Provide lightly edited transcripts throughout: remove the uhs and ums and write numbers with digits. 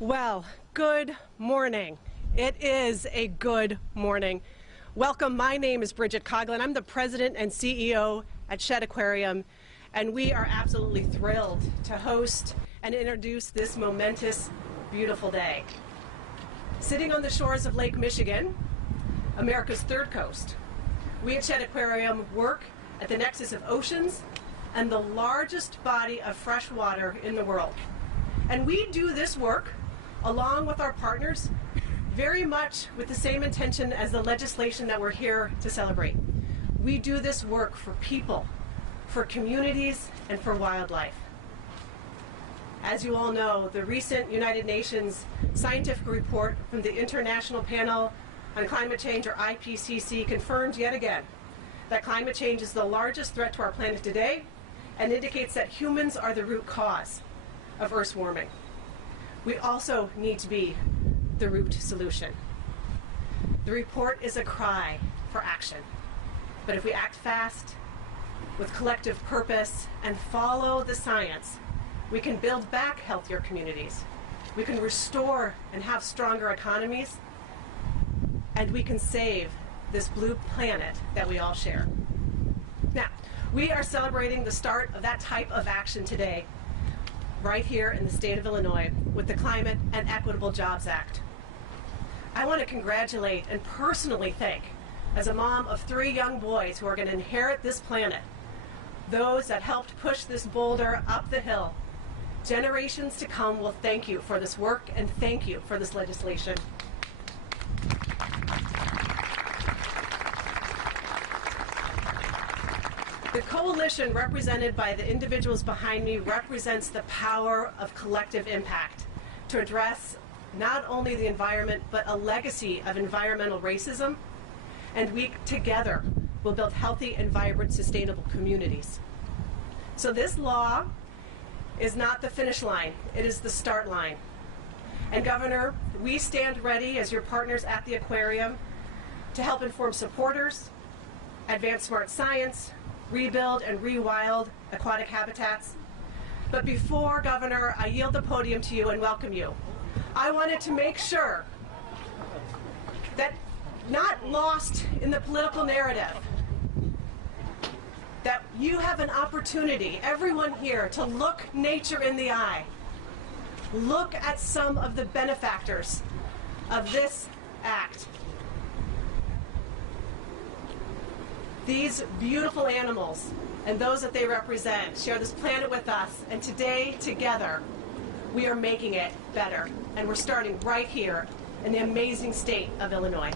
Well, good morning. It is a good morning. Welcome. My name is Bridget Coughlin. I'm the president and CEO at Shedd Aquarium, and we are absolutely thrilled to host and introduce this momentous, beautiful day. Sitting on the shores of Lake Michigan, America's third coast, we at Shedd Aquarium work at the nexus of oceans and the largest body of fresh water in the world. And we do this work along with our partners very much with the same intention as the legislation that we're here to celebrate. We do this work for people, for communities, and for wildlife. As you all know, the recent United Nations scientific report from the International Panel on Climate Change, or IPCC, confirmed yet again that climate change is the largest threat to our planet today and indicates that humans are the root cause of Earth's warming. We also need to be the root solution. The report is a cry for action. But if we act fast, with collective purpose, and follow the science, we can build back healthier communities. We can restore and have stronger economies, and we can save this blue planet that we all share. Now, we are celebrating the start of that type of action today, right here in the state of Illinois, with the Climate and Equitable Jobs Act. I want to congratulate and personally thank, as a mom of 3 young boys who are going to inherit this planet, those that helped push this boulder up the hill. Generations to come will thank you for this work and thank you for this legislation. The coalition represented by the individuals behind me represents the power of collective impact to address not only the environment, but a legacy of environmental racism, and we together will build healthy and vibrant, sustainable communities. So this law is not the finish line, it is the start line. And Governor, we stand ready as your partners at the aquarium to help inform supporters, advance smart science, rebuild and rewild aquatic habitats. But before, Governor, I yield the podium to you and welcome you, I wanted to make sure that, not lost in the political narrative, that you have an opportunity, everyone here, to look nature in the eye. Look at some of the benefactors of this act. These beautiful animals and those that they represent share this planet with us, and today, together, we are making it better. And we're starting right here in the amazing state of Illinois.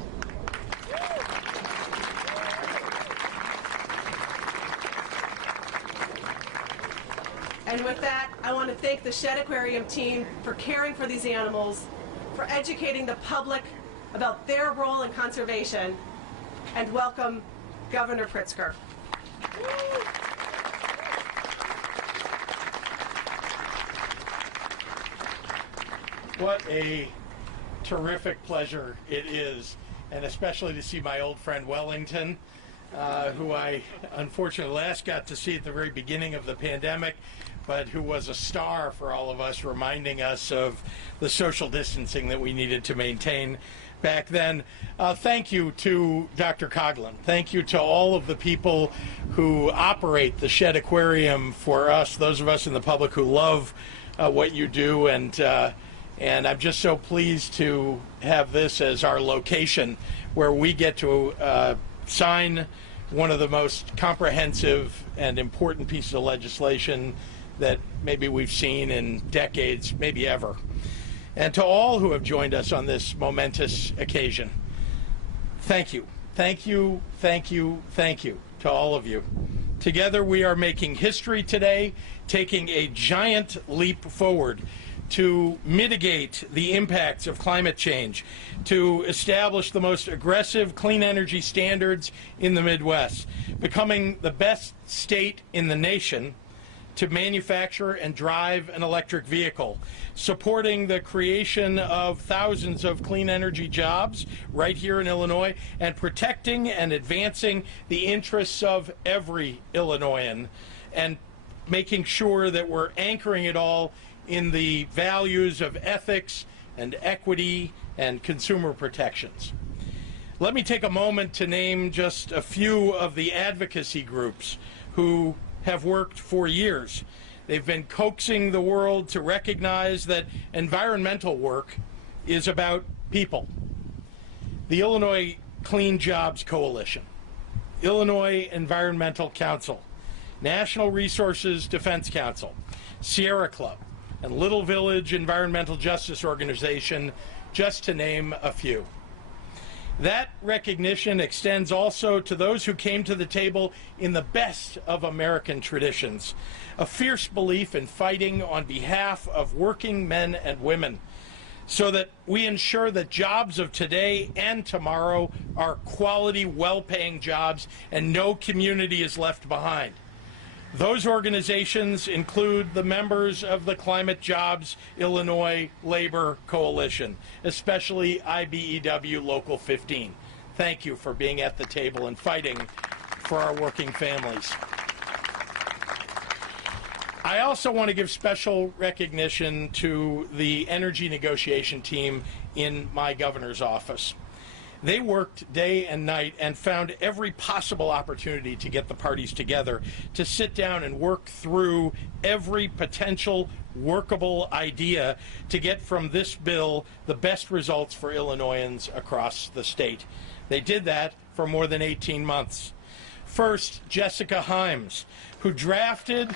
And with that, I want to thank the Shedd Aquarium team for caring for these animals, for educating the public about their role in conservation, and welcome Governor Pritzker. What a terrific pleasure it is, and especially to see my old friend Wellington, who I unfortunately last got to see at the very beginning of the pandemic, but who was a star for all of us, reminding us of the social distancing that we needed to maintain back then. Thank you to Dr. Coughlin. Thank you to all of the people who operate the Shedd Aquarium for us, those of us in the public who love what you do, and I'm just so pleased to have this as our location where we get to sign one of the most comprehensive and important pieces of legislation that maybe we've seen in decades, maybe ever. And to all who have joined us on this momentous occasion, thank you. Thank you, thank you, thank you to all of you. Together we are making history today, taking a giant leap forward to mitigate the impacts of climate change, to establish the most aggressive clean energy standards in the Midwest, becoming the best state in the nation to manufacture and drive an electric vehicle, supporting the creation of thousands of clean energy jobs right here in Illinois, and protecting and advancing the interests of every Illinoisan, and making sure that we're anchoring it all in the values of ethics and equity and consumer protections. Let me take a moment to name just a few of the advocacy groups who have worked for years. They've been coaxing the world to recognize that environmental work is about people. The Illinois Clean Jobs Coalition, Illinois Environmental Council, National Resources Defense Council, Sierra Club, and Little Village Environmental Justice Organization, just to name a few. That recognition extends also to those who came to the table in the best of American traditions, a fierce belief in fighting on behalf of working men and women, so that we ensure that jobs of today and tomorrow are quality, well-paying jobs and no community is left behind. Those organizations include the members of the Climate Jobs Illinois Labor Coalition, especially IBEW Local 15. Thank you for being at the table and fighting for our working families. I also want to give special recognition to the energy negotiation team in my governor's office. They worked day and night and found every possible opportunity to get the parties together, to sit down and work through every potential workable idea to get from this bill the best results for Illinoisans across the state. They did that for more than 18 months. First, Jessica Himes, who drafted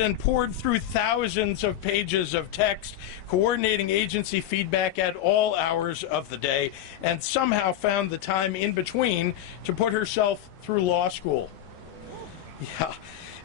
and poured through thousands of pages of text, coordinating agency feedback at all hours of the day, and somehow found the time in between to put herself through law school. Yeah.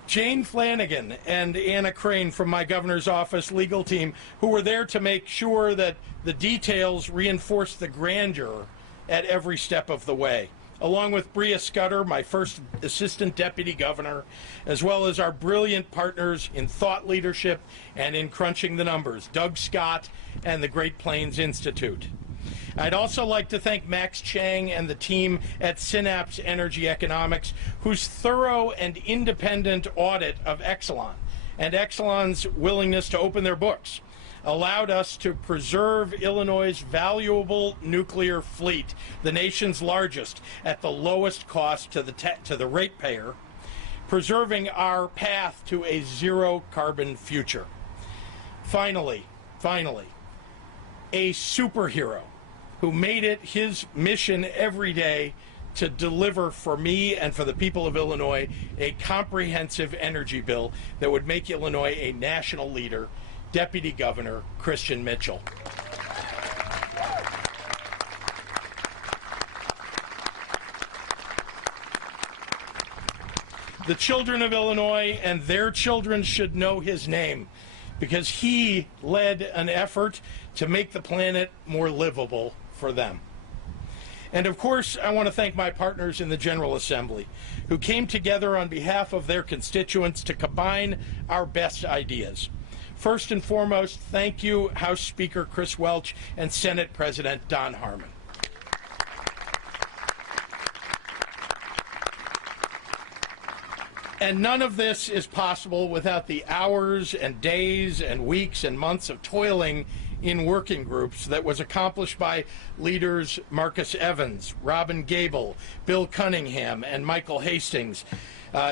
Jane Flanagan and Anna Crane from my governor's office legal team, who were there to make sure that the details reinforced the grandeur at every step of the way, along with Bria Scudder, my first assistant deputy governor, as well as our brilliant partners in thought leadership and in crunching the numbers, Doug Scott and the Great Plains Institute. I'd also like to thank Max Chang and the team at Synapse Energy Economics, whose thorough and independent audit of Exelon and Exelon's willingness to open their books allowed us to preserve Illinois' valuable nuclear fleet, the nation's largest, at the lowest cost to the ratepayer, preserving our path to a zero-carbon future. Finally, a superhero who made it his mission every day to deliver for me and for the people of Illinois a comprehensive energy bill that would make Illinois a national leader, Deputy Governor Christian Mitchell. The children of Illinois and their children should know his name, because he led an effort to make the planet more livable for them. And of course, I want to thank my partners in the General Assembly, who came together on behalf of their constituents to combine our best ideas. First and foremost, thank you, House Speaker Chris Welch and Senate President Don Harmon. And none of this is possible without the hours and days and weeks and months of toiling in working groups that was accomplished by leaders Marcus Evans, Robin Gable, Bill Cunningham, and Michael Hastings,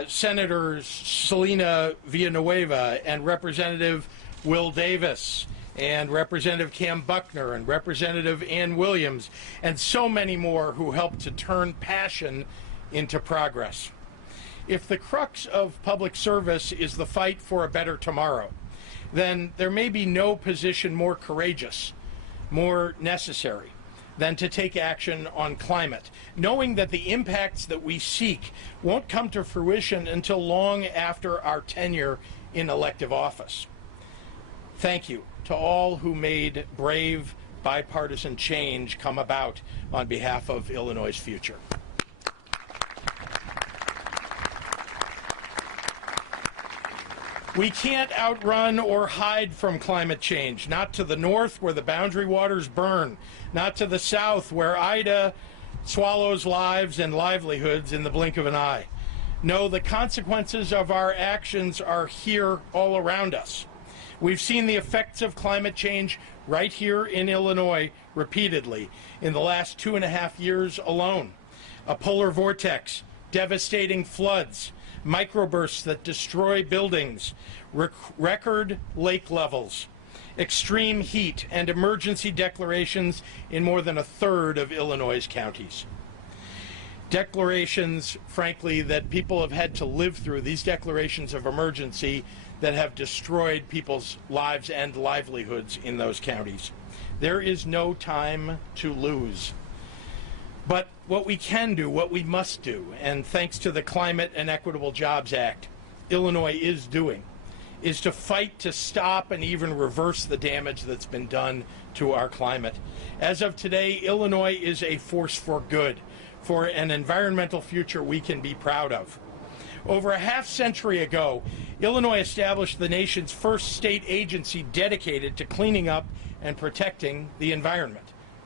Senators Selena Villanueva and Representative Will Davis, and Representative Cam Buckner and Representative Ann Williams, and so many more who helped to turn passion into progress. If the crux of public service is the fight for a better tomorrow, then there may be no position more courageous, more necessary than to take action on climate, knowing that the impacts that we seek won't come to fruition until long after our tenure in elective office. Thank you to all who made brave, bipartisan change come about on behalf of Illinois' future. We can't outrun or hide from climate change, not to the north where the boundary waters burn, not to the south where Ida swallows lives and livelihoods in the blink of an eye. No, the consequences of our actions are here all around us. We've seen the effects of climate change right here in Illinois repeatedly in the last 2.5 years alone. A polar vortex, devastating floods, microbursts that destroy buildings, record lake levels, extreme heat, and emergency declarations in more than a third of Illinois' counties. Declarations, frankly, that people have had to live through, these declarations of emergency that have destroyed people's lives and livelihoods in those counties. There is no time to lose. But what we can do, what we must do, and thanks to the Climate and Equitable Jobs Act, Illinois is doing, is to fight to stop and even reverse the damage that's been done to our climate. As of today, Illinois is a force for good, for an environmental future we can be proud of. Over a half-century ago, Illinois established the nation's first state agency dedicated to cleaning up and protecting the environment.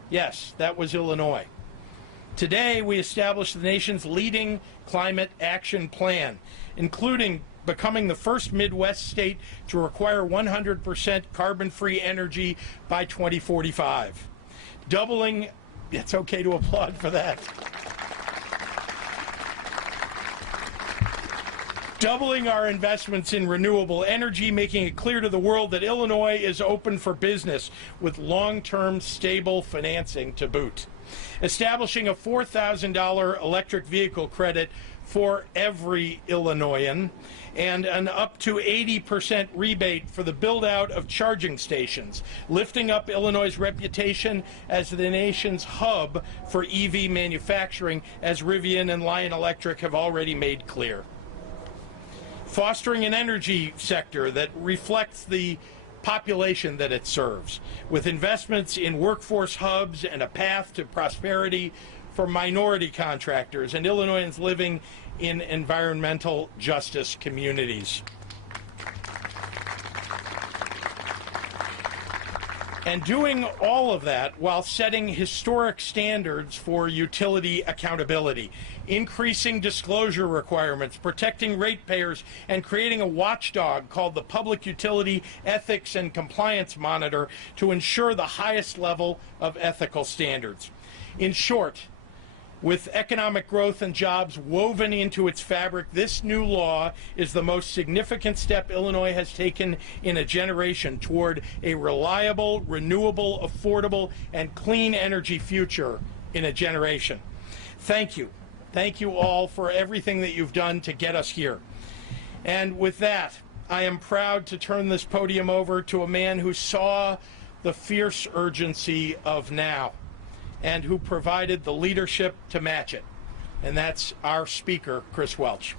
Yes, that was Illinois. Today, we established the nation's leading climate action plan, including becoming the first Midwest state to require 100% carbon-free energy by 2045. Doubling, it's okay to applaud for that. Doubling our investments in renewable energy, making it clear to the world that Illinois is open for business with long-term stable financing to boot. Establishing a $4,000 electric vehicle credit for every Illinoisan and an up to 80% rebate for the build-out of charging stations, lifting up Illinois' reputation as the nation's hub for EV manufacturing, as Rivian and Lion Electric have already made clear. Fostering an energy sector that reflects the population that it serves, with investments in workforce hubs and a path to prosperity for minority contractors and Illinoisans living in environmental justice communities. And doing all of that while setting historic standards for utility accountability, increasing disclosure requirements, protecting ratepayers, and creating a watchdog called the Public Utility Ethics and Compliance Monitor to ensure the highest level of ethical standards. In short, with economic growth and jobs woven into its fabric, this new law is the most significant step Illinois has taken in a generation toward a reliable, renewable, affordable, and clean energy future in a generation. Thank you. Thank you all for everything that you've done to get us here. And with that, I am proud to turn this podium over to a man who saw the fierce urgency of now and who provided the leadership to match it. And that's our speaker, Chris Welch.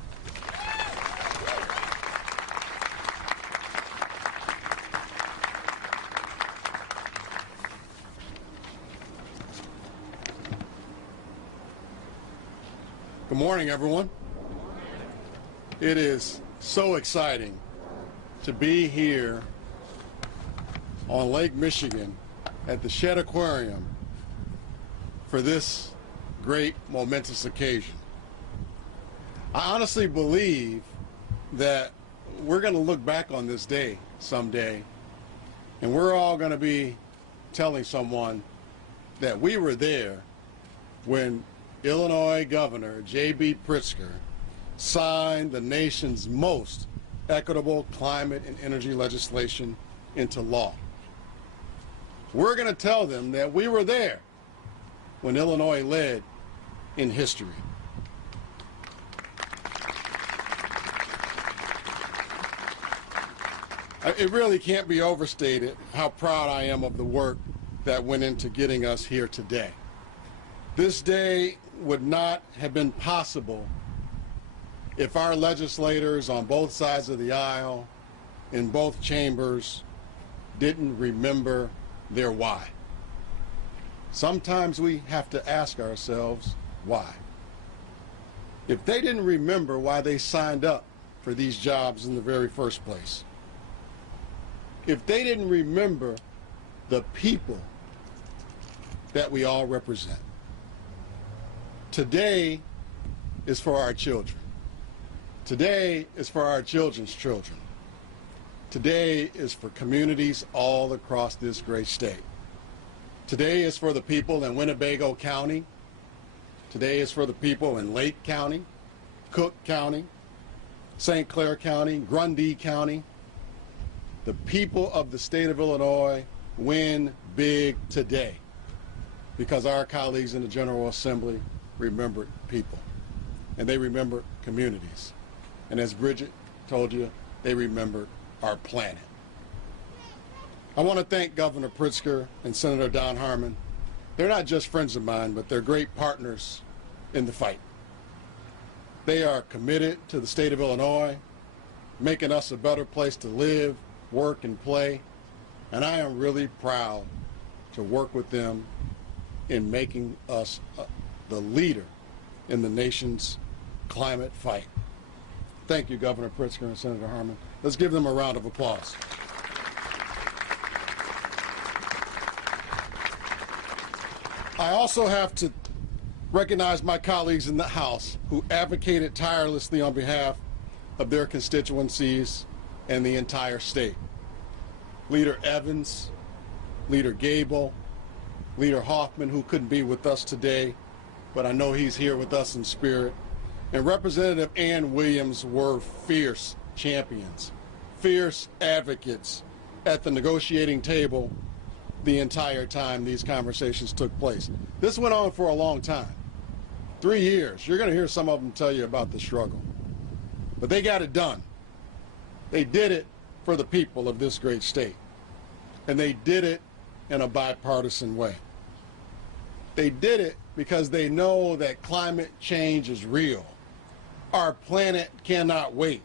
Good morning, everyone. It is so exciting to be here on Lake Michigan at the Shedd Aquarium for this great momentous occasion. I honestly believe that we're going to look back on this day someday, and we're all going to be telling someone that we were there when Illinois Governor J.B. Pritzker signed the nation's most equitable climate and energy legislation into law. We're going to tell them that we were there when Illinois led in history. It really can't be overstated how proud I am of the work that went into getting us here today. This day would not have been possible if our legislators on both sides of the aisle, in both chambers, didn't remember their why. Sometimes we have to ask ourselves why. If they didn't remember why they signed up for these jobs in the very first place, if they didn't remember the people that we all represent, today is for our children. Today is for our children's children. Today is for communities all across this great state. Today is for the people in Winnebago County. Today is for the people in Lake County, Cook County, St. Clair County, Grundy County. The people of the state of Illinois win big today because our colleagues in the General Assembly remembered people, and they remembered communities. And as Bridget told you, they remembered our planet. I want to thank Governor Pritzker and Senator Don Harmon. They're not just friends of mine, but they're great partners in the fight. They are committed to the state of Illinois, making us a better place to live, work, and play. And I am really proud to work with them in making us the leader in the nation's climate fight. Thank you, Governor Pritzker and Senator Harmon. Let's give them a round of applause. I also have to recognize my colleagues in the House who advocated tirelessly on behalf of their constituencies and the entire state. Leader Evans, Leader Gable, Leader Hoffman, who couldn't be with us today, but I know he's here with us in spirit, and Representative Ann Williams were fierce champions, fierce advocates at the negotiating table the entire time these conversations took place. This went on for a long time, 3 years. You're going to hear some of them tell you about the struggle. But they got it done. They did it for the people of this great state. And they did it in a bipartisan way. They did it because they know that climate change is real. Our planet cannot wait.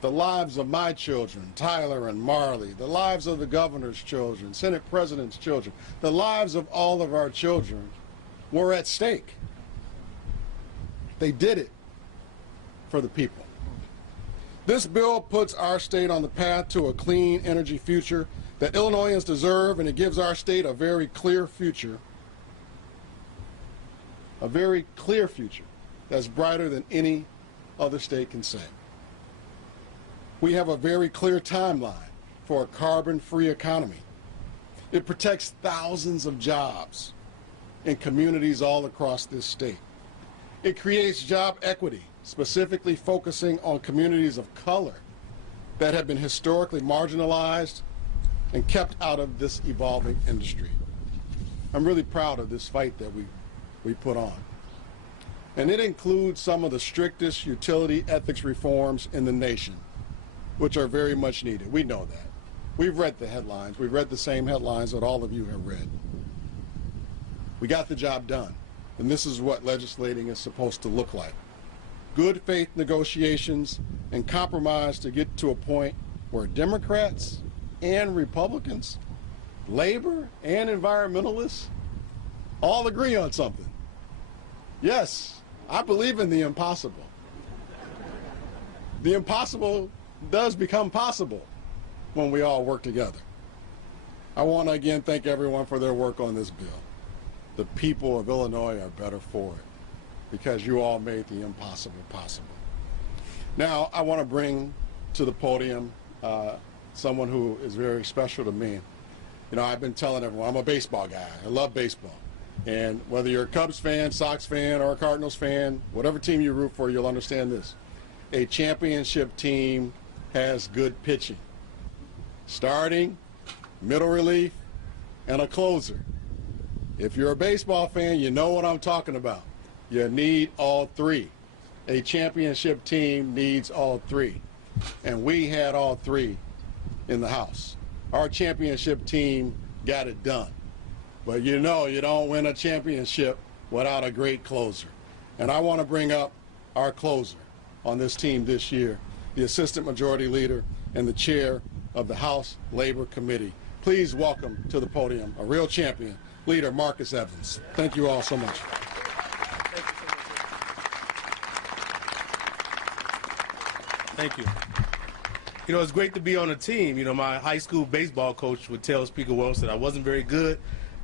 The lives of my children, Tyler and Marley, the lives of the governor's children, Senate President's children, the lives of all of our children were at stake. They did it for the people. This bill puts our state on the path to a clean energy future that Illinoisans deserve, and it gives our state a very clear future, that's brighter than any other state can say. We have a very clear timeline for a carbon-free economy. It protects thousands of jobs in communities all across this state. It creates job equity, specifically focusing on communities of color that have been historically marginalized and kept out of this evolving industry. I'm really proud of this fight that we put on. And it includes some of the strictest utility ethics reforms in the nation, which are very much needed. We know that. We've read the headlines. We've read the same headlines that all of you have read. We got the job done. And this is what legislating is supposed to look like. Good faith negotiations and compromise to get to a point where Democrats and Republicans, labor and environmentalists all agree on something. Yes, I believe in the impossible. The impossible does become possible when we all work together. I want to again thank everyone for their work on this bill. The people of Illinois are better for it because you all made the impossible possible. Now, I want to bring to the podium someone who is very special to me. You know, I've been telling everyone, I'm a baseball guy. I love baseball. And whether you're a Cubs fan, Sox fan, or a Cardinals fan, whatever team you root for, you'll understand this. A championship team has good pitching. Starting, middle relief, and a closer. If you're a baseball fan, you know what I'm talking about. You need all three. A championship team needs all three. And we had all three in the house. Our championship team got it done. But you know you don't win a championship without a great closer. And I want to bring up our closer on this team this year, the Assistant Majority Leader and the Chair of the House Labor Committee. Please welcome to the podium a real champion, Leader Marcus Evans. Thank you all so much. Thank you. You know, it's great to be on a team. You know, my high school baseball coach would tell Speaker Welter that I wasn't very good,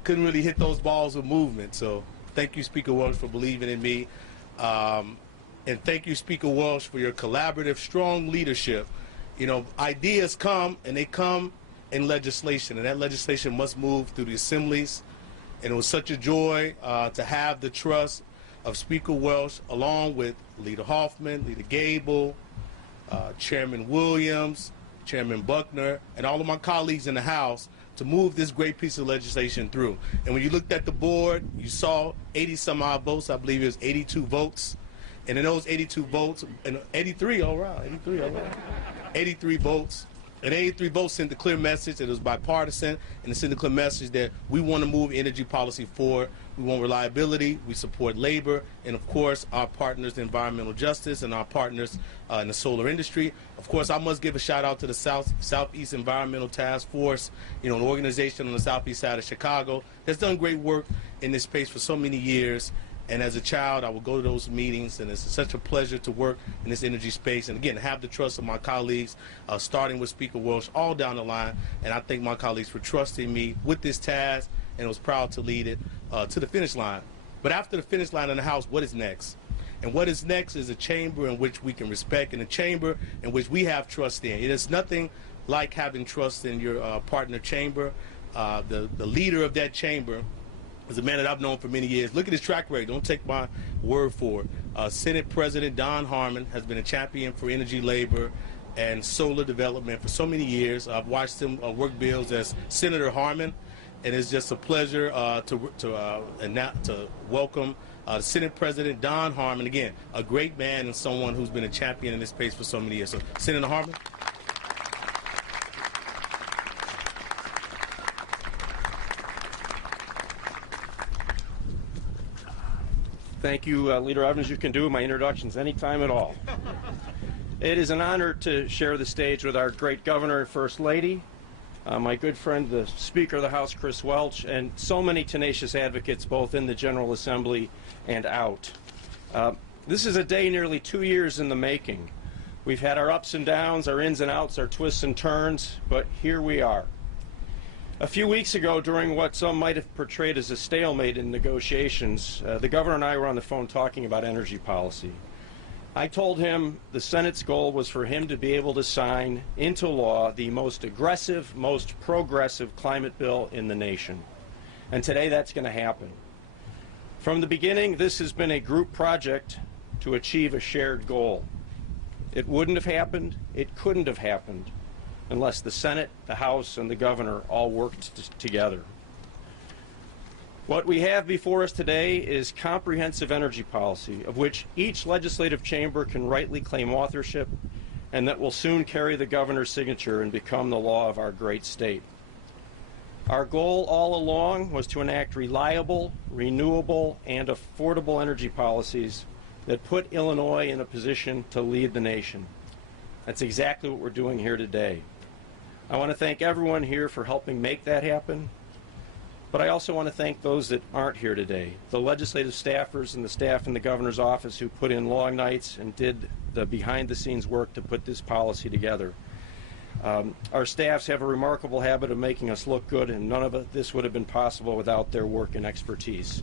couldn't really hit those balls with movement. So thank you, Speaker Welter, for believing in me. And thank you, Speaker Walsh, for your collaborative, strong leadership. You know, ideas come, and they come in legislation, and that legislation must move through the assemblies. And it was such a joy to have the trust of Speaker Welch, along with Leader Hoffman, Leader Gable, Chairman Williams, Chairman Buckner, and all of my colleagues in the House to move this great piece of legislation through. And when you looked at the board, you saw 80-some-odd votes. I believe it was 82 votes. And in those 82 votes, and 83 votes, and 83 votes sent a clear message that it was bipartisan, and it sent a clear message that we want to move energy policy forward. We want reliability, we support labor, and of course our partners in environmental justice and our partners in the solar industry. Of course, I must give a shout out to the Southeast Environmental Task Force, you know, an organization on the southeast side of Chicago that's done great work in this space for so many years. And as a child, I would go to those meetings, and it's such a pleasure to work in this energy space. And again, have the trust of my colleagues, starting with Speaker Welch, all down the line. And I thank my colleagues for trusting me with this task, and was proud to lead it to the finish line. But after the finish line in the House, what is next? And what is next is a chamber in which we can respect, and a chamber in which we have trust in. It is nothing like having trust in your partner chamber. The leader of that chamber is a man that I've known for many years. Look at his track record. Don't take my word for it. Senate President Don Harmon has been a champion for energy, labor, and solar development for so many years. I've watched him work bills as Senator Harmon, and it's just a pleasure to welcome Senate President Don Harmon. Again, a great man and someone who's been a champion in this space for so many years. So, Senator Harmon. Thank you, Leader Evans. You can do my introductions anytime at all. It is an honor to share the stage with our great Governor and First Lady, my good friend, the Speaker of the House, Chris Welch, and so many tenacious advocates both in the General Assembly and out. This is a day nearly 2 years in the making. We've had our ups and downs, our ins and outs, our twists and turns, but here we are. A few weeks ago, during what some might have portrayed as a stalemate in negotiations, the Governor and I were on the phone talking about energy policy. I told him the Senate's goal was for him to be able to sign into law the most aggressive, most progressive climate bill in the nation. And today that's going to happen. From the beginning, this has been a group project to achieve a shared goal. It wouldn't have happened, it couldn't have happened, unless the Senate, the House, and the Governor all worked together. What we have before us today is comprehensive energy policy, of which each legislative chamber can rightly claim authorship, and that will soon carry the Governor's signature and become the law of our great state. Our goal all along was to enact reliable, renewable, and affordable energy policies that put Illinois in a position to lead the nation. That's exactly what we're doing here today. I want to thank everyone here for helping make that happen, but I also want to thank those that aren't here today, the legislative staffers and the staff in the Governor's office who put in long nights and did the behind-the-scenes work to put this policy together. Our staffs have a remarkable habit of making us look good, and none of this would have been possible without their work and expertise.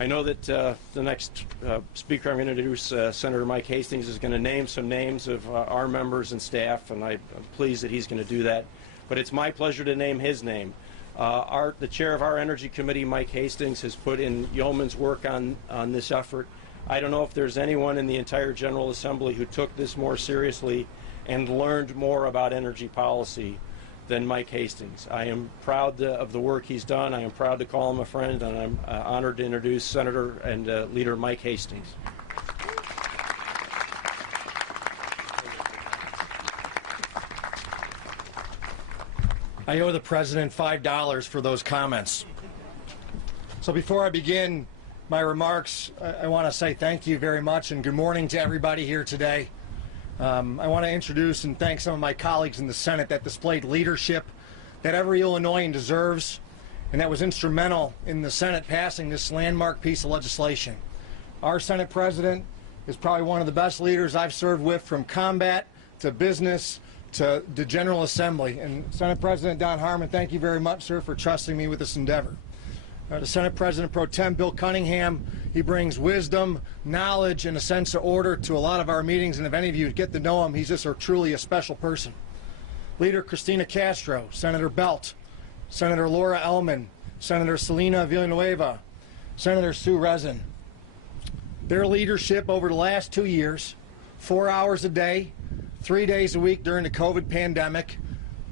I know that the next speaker I'm going to introduce, Senator Mike Hastings, is going to name some names of our members and staff, and I'm pleased that he's going to do that. But it's my pleasure to name his name. The chair of our Energy Committee, Mike Hastings, has put in yeoman's work on this effort. I don't know if there's anyone in the entire General Assembly who took this more seriously and learned more about energy policy than Mike Hastings. I am proud of the work he's done. I am proud to call him a friend, and I'm honored to introduce Senator and Leader Mike Hastings. I owe the President $5 for those comments. So before I begin my remarks, I want to say thank you very much and good morning to everybody here today. I want to introduce and thank some of my colleagues in the Senate that displayed leadership that every Illinoisan deserves and that was instrumental in the Senate passing this landmark piece of legislation. Our Senate President is probably one of the best leaders I've served with, from combat to business to the General Assembly. And Senate President Don Harmon, thank you very much, sir, for trusting me with this endeavor. the Senate President Pro Tem Bill Cunningham. He brings wisdom, knowledge, and a sense of order to a lot of our meetings, and if any of you get to know him, he's just truly a special person. Leader Cristina Castro, Senator Belt, Senator Laura Ellman, Senator Selena Villanueva, Senator Sue Rezin. Their leadership over the last 2 years, 4 hours a day, 3 days a week during the COVID pandemic.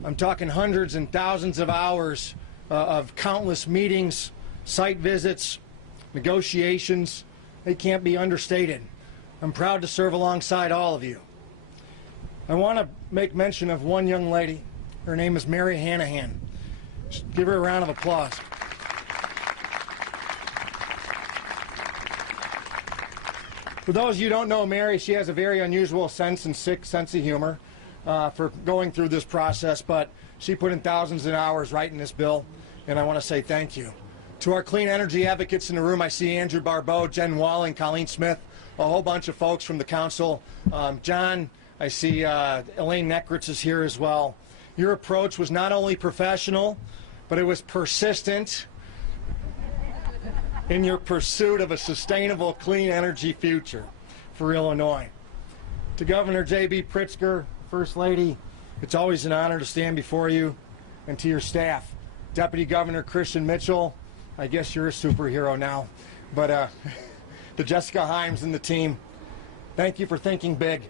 I'm talking hundreds and thousands of hours of countless meetings, site visits, negotiations. They can't be understated. I'm proud to serve alongside all of you. I want to make mention of one young lady. Her name is Mary Hanahan. Just give her a round of applause. For those of you who don't know Mary, she has a very unusual sense and sick sense of humor for going through this process, but she put in thousands of hours writing this bill, and I want to say thank you. To our clean energy advocates in the room, I see Andrew Barbeau, Jen Walling, Colleen Smith, a whole bunch of folks from the council. John, I see Elaine Neckritz is here as well. Your approach was not only professional, but it was persistent in your pursuit of a sustainable, clean energy future for Illinois. To Governor J.B. Pritzker, First Lady, it's always an honor to stand before you, and to your staff. Deputy Governor Christian Mitchell, I guess you're a superhero now, but to Jessica Himes and the team, thank you for thinking big.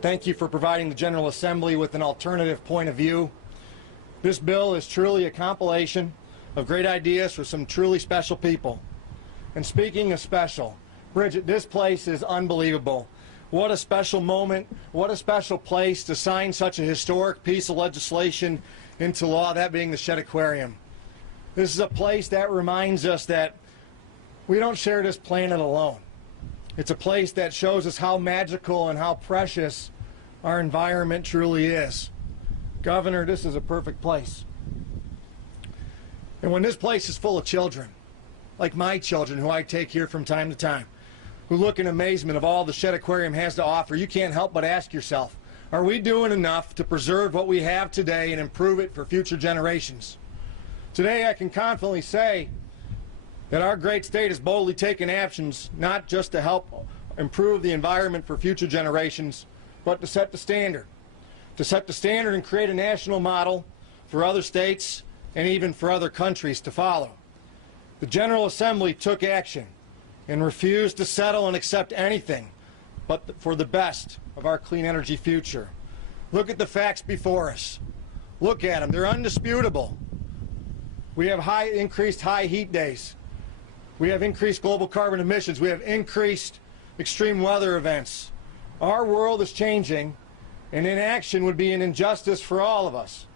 Thank you for providing the General Assembly with an alternative point of view. This bill is truly a compilation of great ideas for some truly special people. And speaking of special, Bridget, this place is unbelievable. What a special moment, what a special place to sign such a historic piece of legislation into law, that being the Shedd Aquarium. This is a place that reminds us that we don't share this planet alone. It's a place that shows us how magical and how precious our environment truly is. Governor, this is a perfect place. And when this place is full of children, like my children who I take here from time to time, who look in amazement of all the Shedd Aquarium has to offer, you can't help but ask yourself, are we doing enough to preserve what we have today and improve it for future generations? Today I can confidently say that our great state has boldly taken actions not just to help improve the environment for future generations, but to set the standard. To set the standard and create a national model for other states and even for other countries to follow. The General Assembly took action and refused to settle and accept anything but for the best of our clean energy future. Look at the facts before us. Look at them. They're undisputable. We have increased high heat days. We have increased global carbon emissions. We have increased extreme weather events. Our world is changing, and inaction would be an injustice for all of us.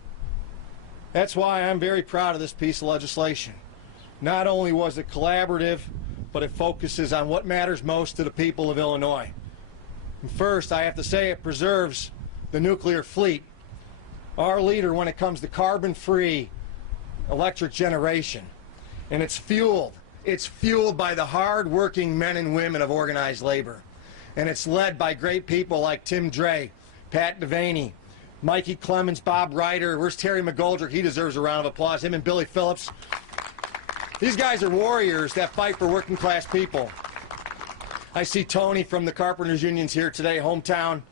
That's why I'm very proud of this piece of legislation. Not only was it collaborative, but it focuses on what matters most to the people of Illinois. And first, I have to say it preserves the nuclear fleet, our leader when it comes to carbon-free electric generation. And it's fueled by the hard-working men and women of organized labor. And it's led by great people like Tim Dre, Pat Devaney, Mikey Clemens, Bob Ryder. Where's Terry McGoldrick? He deserves a round of applause. Him and Billy Phillips. These guys are warriors that fight for working class people. I see Tony from the Carpenters Unions here today, hometown.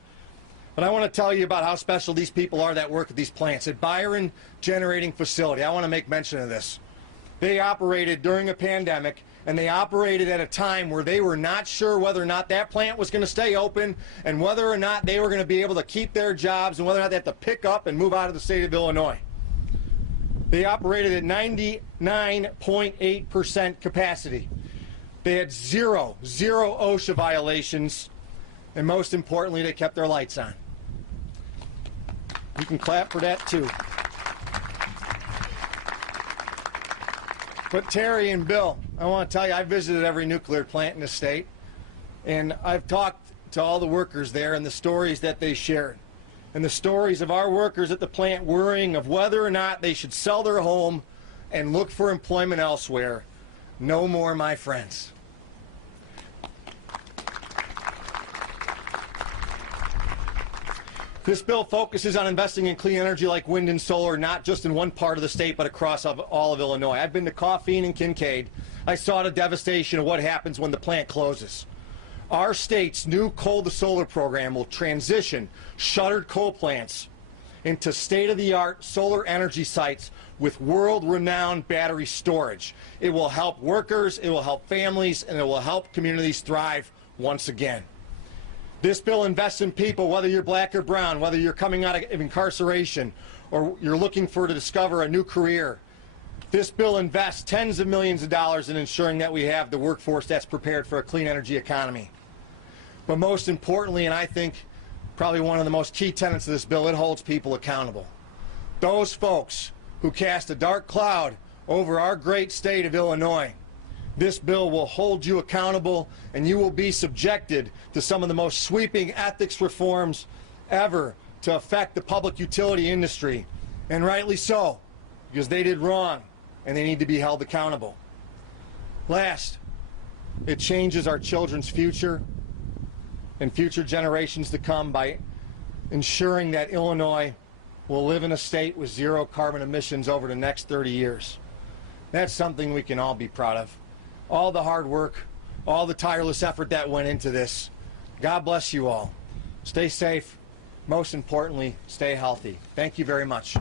But I want to tell you about how special these people are that work at these plants. At Byron Generating Facility, I want to make mention of this. They operated during a pandemic, and they operated at a time where they were not sure whether or not that plant was going to stay open and whether or not they were going to be able to keep their jobs and whether or not they have to pick up and move out of the state of Illinois. They operated at 99.8% capacity. They had zero OSHA violations, and most importantly, they kept their lights on. You can clap for that too. But Terry and Bill, I want to tell you, I visited every nuclear plant in the state, and I've talked to all the workers there and the stories that they shared. And the stories of our workers at the plant worrying of whether or not they should sell their home and look for employment elsewhere. No more, my friends. This bill focuses on investing in clean energy like wind and solar, not just in one part of the state, but across all of Illinois. I've been to Coffeen and Kincaid. I saw the devastation of what happens when the plant closes. Our state's new coal-to-solar program will transition shuttered coal plants into state-of-the-art solar energy sites with world-renowned battery storage. It will help workers, it will help families, and it will help communities thrive once again. This bill invests in people, whether you're black or brown, whether you're coming out of incarceration or you're looking to discover a new career. This bill invests tens of millions of dollars in ensuring that we have the workforce that's prepared for a clean energy economy. But most importantly, and I think probably one of the most key tenets of this bill, it holds people accountable. Those folks who cast a dark cloud over our great state of Illinois, this bill will hold you accountable, and you will be subjected to some of the most sweeping ethics reforms ever to affect the public utility industry, and rightly so, because they did wrong and they need to be held accountable. Last, it changes our children's future and future generations to come by ensuring that Illinois will live in a state with zero carbon emissions over the next 30 years. That's something we can all be proud of. All the hard work, all the tireless effort that went into this. God bless you all. Stay safe. Most importantly, stay healthy. Thank you very much.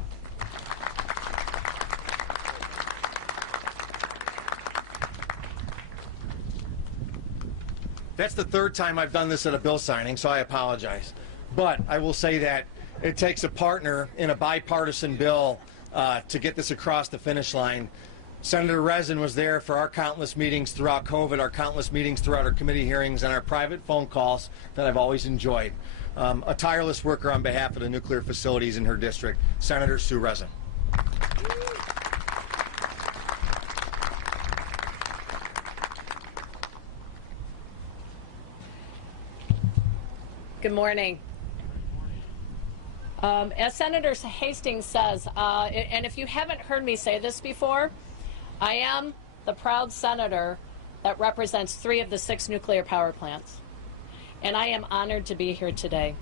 That's the third time I've done this at a bill signing, so I apologize. But I will say that it takes a partner in a bipartisan bill to get this across the finish line. Senator Rezin was there for our countless meetings throughout COVID, our countless meetings throughout our committee hearings, and our private phone calls that I've always enjoyed. A tireless worker on behalf of the nuclear facilities in her district, Senator Sue Rezin. Good morning. As Senator Hastings says, and if you haven't heard me say this before, I am the proud senator that represents 3 of the 6 nuclear power plants, and I am honored to be here today.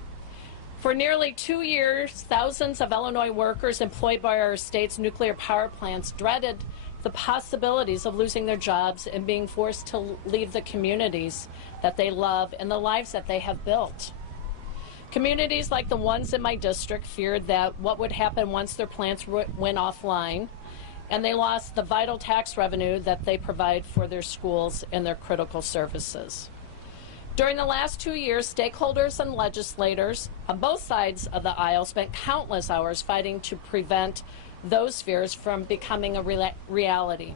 For nearly 2 years, thousands of Illinois workers employed by our state's nuclear power plants dreaded the possibilities of losing their jobs and being forced to leave the communities that they love and the lives that they have built. Communities like the ones in my district feared that what would happen once their plants went offline, and they lost the vital tax revenue that they provide for their schools and their critical services. During the last 2 years, stakeholders and legislators on both sides of the aisle spent countless hours fighting to prevent those fears from becoming a reality.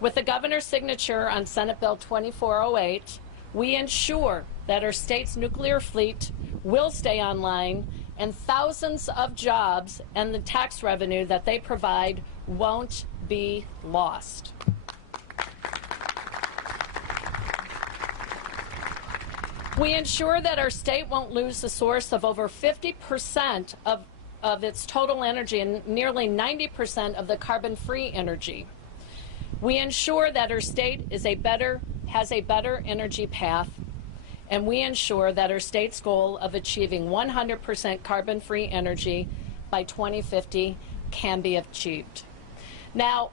With the governor's signature on Senate Bill 2408, we ensure that our state's nuclear fleet will stay online, and thousands of jobs and the tax revenue that they provide won't be lost. We ensure that our state won't lose the source of over 50% of its total energy and nearly 90% of the carbon-free energy. We ensure that our state has a better energy path, and we ensure that our state's goal of achieving 100% carbon-free energy by 2050 can be achieved. Now,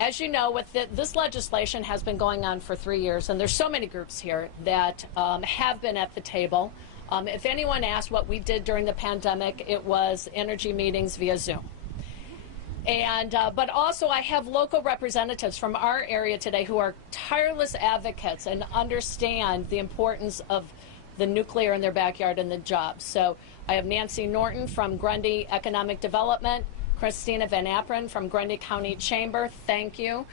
as you know, this legislation has been going on for 3 years, and there's so many groups here that have been at the table. If anyone asked what we did during the pandemic, it was energy meetings via Zoom. And but also I have local representatives from our area today who are tireless advocates and understand the importance of the nuclear in their backyard and the jobs. So I have Nancy Norton from Grundy Economic Development, Christina Van Appren from Grundy County Chamber, thank you,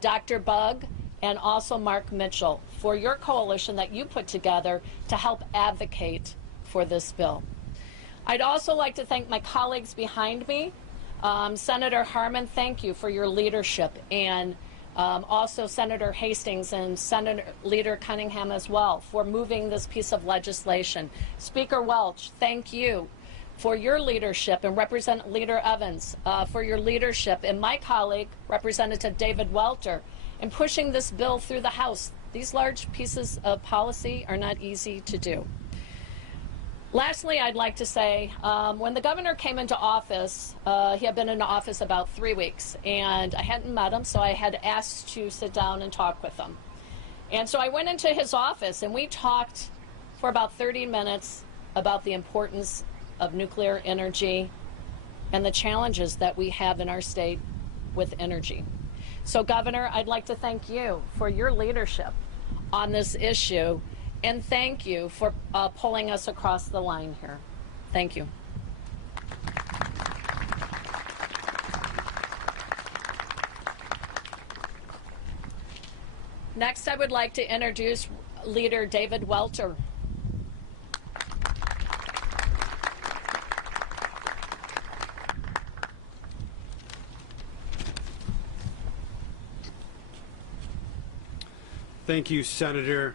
Dr. Bug, and also Mark Mitchell for your coalition that you put together to help advocate for this bill. I'd also like to thank my colleagues behind me. Senator Harmon, thank you for your leadership, and also Senator Hastings and Senator Leader Cunningham as well for moving this piece of legislation. Speaker Welch, thank you for your leadership, and Representative Leader Evans for your leadership, and my colleague, Representative David Welter, in pushing this bill through the House. These large pieces of policy are not easy to do. Lastly, I'd like to say, when the governor came into office, he had been in office about 3 weeks, and I hadn't met him, so I had asked to sit down and talk with him. And so I went into his office, and we talked for about 30 minutes about the importance of nuclear energy and the challenges that we have in our state with energy. So, Governor, I'd like to thank you for your leadership on this issue, and thank you for pulling us across the line here. Thank you. Next, I would like to introduce Leader David Welter. Thank you, Senator.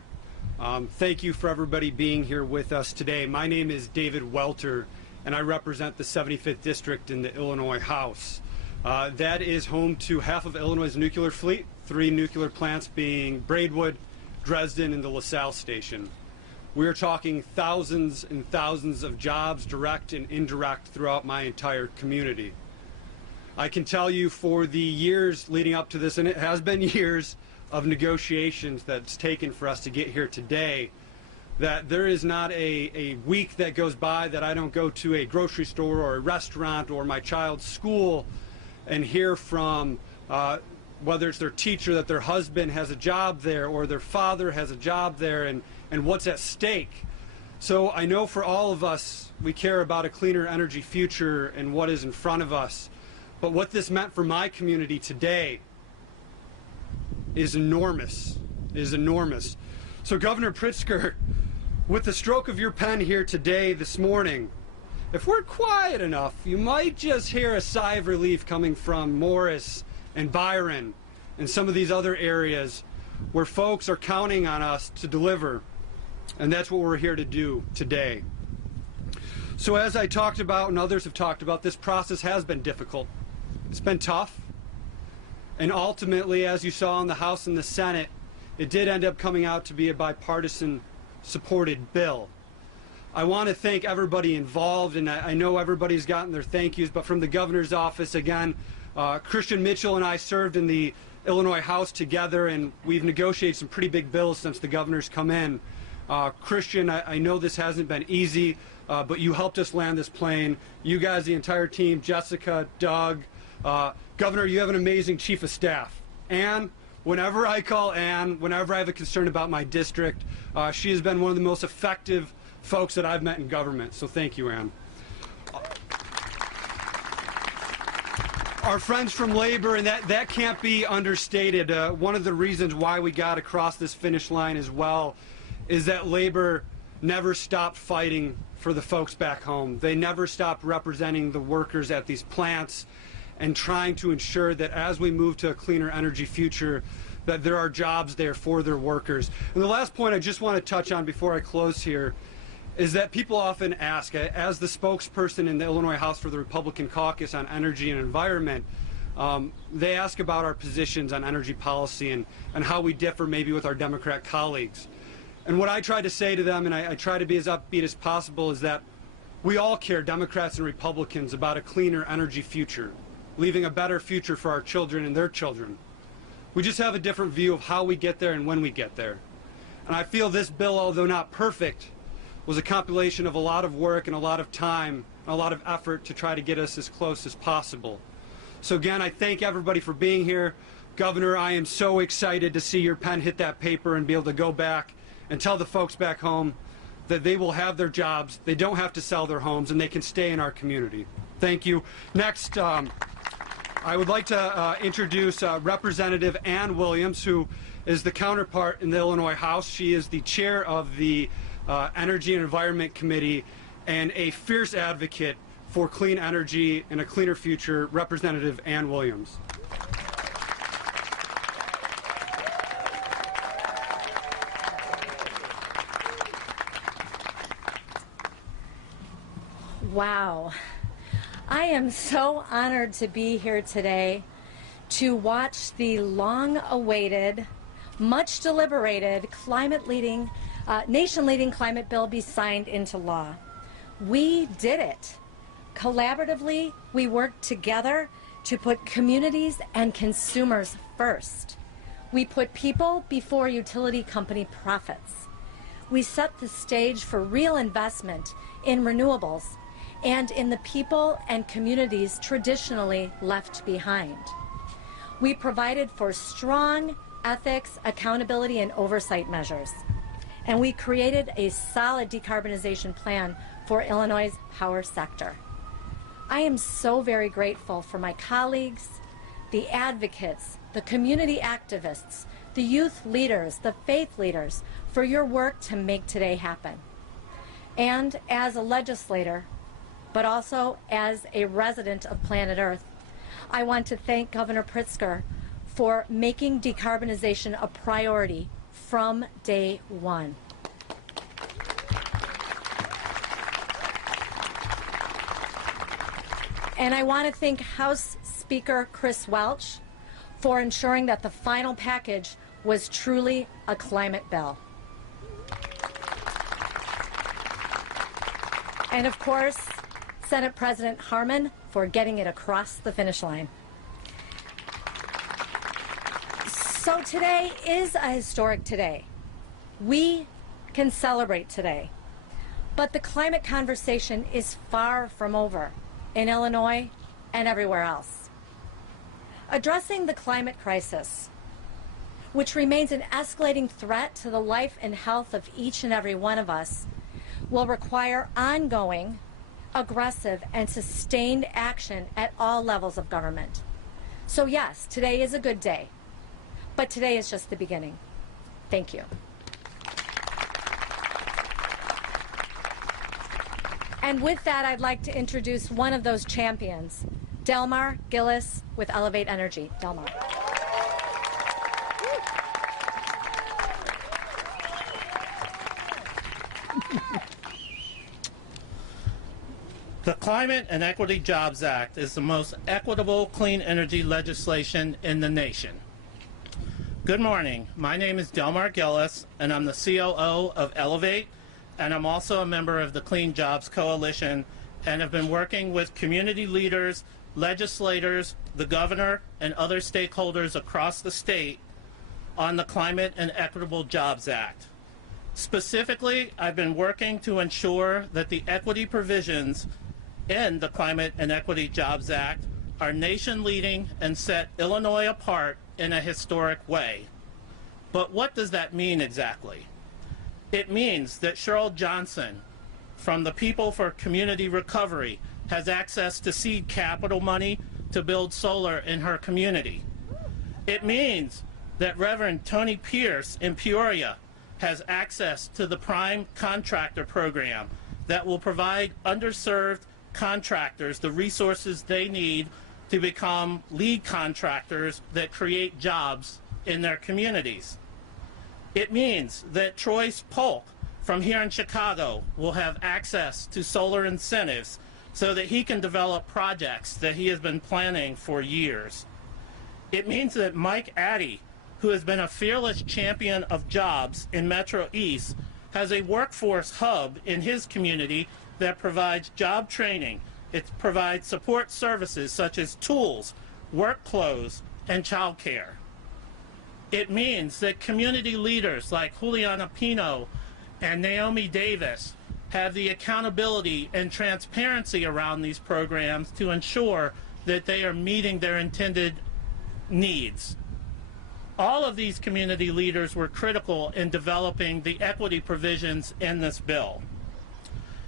Thank you for everybody being here with us today. My name is David Welter, and I represent the 75th District in the Illinois House. That is home to half of Illinois' nuclear fleet, 3 nuclear plants being Braidwood, Dresden, and the LaSalle Station. We are talking thousands and thousands of jobs, direct and indirect, throughout my entire community. I can tell you for the years leading up to this, and it has been years of negotiations that's taken for us to get here today, that there is not a week that goes by that I don't go to a grocery store or a restaurant or my child's school and hear from whether it's their teacher that their husband has a job there or their father has a job there, and what's at stake. So I know for all of us, we care about a cleaner energy future and what is in front of us. But what this meant for my community today is enormous, So Governor Pritzker, with the stroke of your pen here today, this morning, if we're quiet enough, you might just hear a sigh of relief coming from Morris and Byron and some of these other areas where folks are counting on us to deliver. And that's what we're here to do today. So as I talked about and others have talked about, this process has been difficult. It's been tough. And ultimately, as you saw in the House and the Senate, it did end up coming out to be a bipartisan supported bill. I want to thank everybody involved, and I know everybody's gotten their thank yous, but from the governor's office, again, Christian Mitchell and I served in the Illinois House together, and we've negotiated some pretty big bills since the governor's come in. Christian, I know this hasn't been easy, but you helped us land this plane. You guys, the entire team, Jessica, Doug, Governor, you have an amazing chief of staff. Ann, whenever I call Ann, whenever I have a concern about my district, she has been one of the most effective folks that I've met in government. So thank you, Ann. Our friends from labor, and that can't be understated. One of the reasons why we got across this finish line as well is that labor never stopped fighting for the folks back home. They never stopped representing the workers at these plants and trying to ensure that as we move to a cleaner energy future, that there are jobs there for their workers. And the last point I just want to touch on before I close here is that people often ask, as the spokesperson in the Illinois House for the Republican caucus on energy and environment, they ask about our positions on energy policy and how we differ maybe with our Democrat colleagues. And what I try to say to them, and I try to be as upbeat as possible, is that we all care, Democrats and Republicans, about a cleaner energy future, leaving a better future for our children and their children. We just have a different view of how we get there and when we get there. And I feel this bill, although not perfect, was a compilation of a lot of work and a lot of time, and a lot of effort to try to get us as close as possible. So again, I thank everybody for being here. Governor, I am so excited to see your pen hit that paper and be able to go back and tell the folks back home that they will have their jobs, they don't have to sell their homes, and they can stay in our community. Thank you. Next, I would like to introduce Representative Ann Williams, who is the counterpart in the Illinois House. She is the chair of the Energy and Environment Committee and a fierce advocate for clean energy and a cleaner future. Representative Ann Williams. Wow. I am so honored to be here today to watch the long-awaited, much deliberated, nation-leading climate bill be signed into law. We did it. Collaboratively, we worked together to put communities and consumers first. We put people before utility company profits. We set the stage for real investment in renewables and in the people and communities traditionally left behind. We provided for strong ethics, accountability, and oversight measures. And we created a solid decarbonization plan for Illinois' power sector. I am so very grateful for my colleagues, the advocates, the community activists, the youth leaders, the faith leaders, for your work to make today happen. And as a legislator, but also as a resident of planet Earth, I want to thank Governor Pritzker for making decarbonization a priority from day one. And I want to thank House Speaker Chris Welch for ensuring that the final package was truly a climate bill. And of course, Senate President Harmon for getting it across the finish line. So today is a historic day. We can celebrate today. But the climate conversation is far from over in Illinois and everywhere else. Addressing the climate crisis, which remains an escalating threat to the life and health of each and every one of us, will require ongoing, aggressive, and sustained action at all levels of government. So yes, today is a good day, but today is just the beginning. Thank you. And with that, I'd like to introduce one of those champions, Delmar Gillis with Elevate Energy. Delmar. The Climate and Equity Jobs Act is the most equitable clean energy legislation in the nation. Good morning. My name is Delmar Gillis, and I'm the COO of Elevate, and I'm also a member of the Clean Jobs Coalition, and have been working with community leaders, legislators, the governor, and other stakeholders across the state on the Climate and Equitable Jobs Act. Specifically, I've been working to ensure that the equity provisions in the Climate and Equity Jobs Act are nation-leading and set Illinois apart in a historic way. But what does that mean exactly? It means that Cheryl Johnson from the People for Community Recovery has access to seed capital money to build solar in her community. It means that Reverend Tony Pierce in Peoria has access to the Prime Contractor Program that will provide underserved contractors the resources they need to become lead contractors that create jobs in their communities. It means that Troy's Polk from here in Chicago will have access to solar incentives so that he can develop projects that he has been planning for years. It means that Mike Addy, who has been a fearless champion of jobs in Metro East, has a workforce hub in his community that provides job training. It provides support services such as tools, work clothes, and child care. It means that community leaders like Juliana Pino and Naomi Davis have the accountability and transparency around these programs to ensure that they are meeting their intended needs. All of these community leaders were critical in developing the equity provisions in this bill.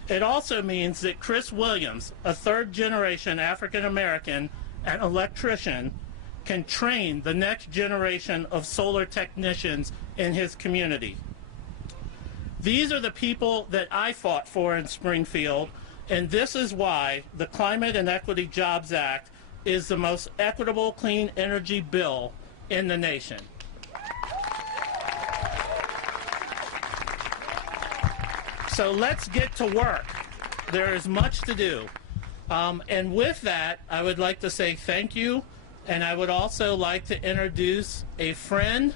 It also means that Chris Williams, a third-generation African-American and electrician, can train the next generation of solar technicians in his community. These are the people that I fought for in Springfield, and this is why the Climate and Equity Jobs Act is the most equitable clean energy bill in the nation. So let's get to work. There is much to do. And with that, I would like to say thank you, and I would also like to introduce a friend,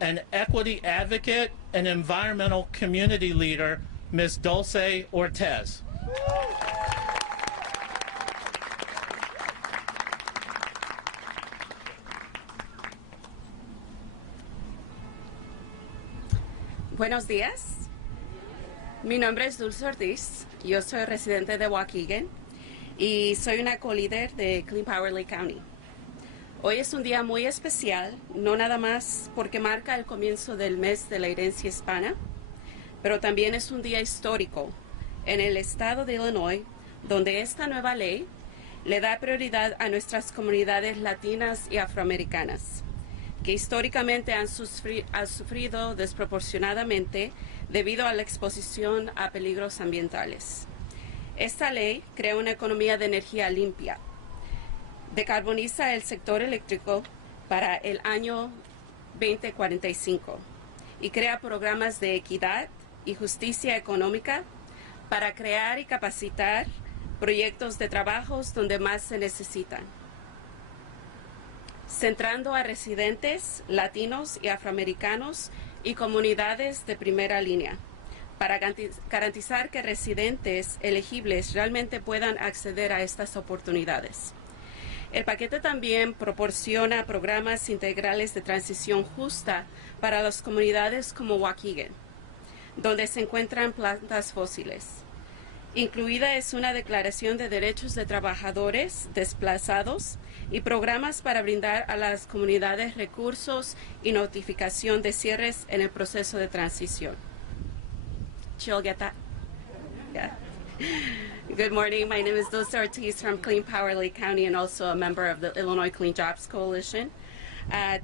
an equity advocate, an environmental community leader, Ms. Dulce Ortez. Buenos días. Mi nombre es Dulce Ortiz. Yo soy residente de Waukegan y soy una co-líder de Clean Power Lake County. Hoy es un día muy especial, no nada más porque marca el comienzo del mes de la herencia hispana, pero también es un día histórico en el estado de Illinois, donde esta nueva ley le da prioridad a nuestras comunidades latinas y afroamericanas, que históricamente han sufrido desproporcionadamente debido a la exposición a peligros ambientales. Esta ley crea una economía de energía limpia, decarboniza el sector eléctrico para el año 2045 y crea programas de equidad y justicia económica para crear y capacitar proyectos de trabajos donde más se necesitan, centrando a residentes latinos y afroamericanos y comunidades de primera línea, para garantizar que residentes elegibles realmente puedan acceder a estas oportunidades. El paquete también proporciona programas integrales de transición justa para las comunidades como Waukegan, donde se encuentran plantas fósiles. Incluida es una declaración de derechos de trabajadores desplazados y programas para brindar a las comunidades recursos y notificación de cierres en el proceso de transición. She'll get that? Yeah. Good morning. My name is Dulce Ortiz from Clean Power Lake County and also a member of the Illinois Clean Jobs Coalition.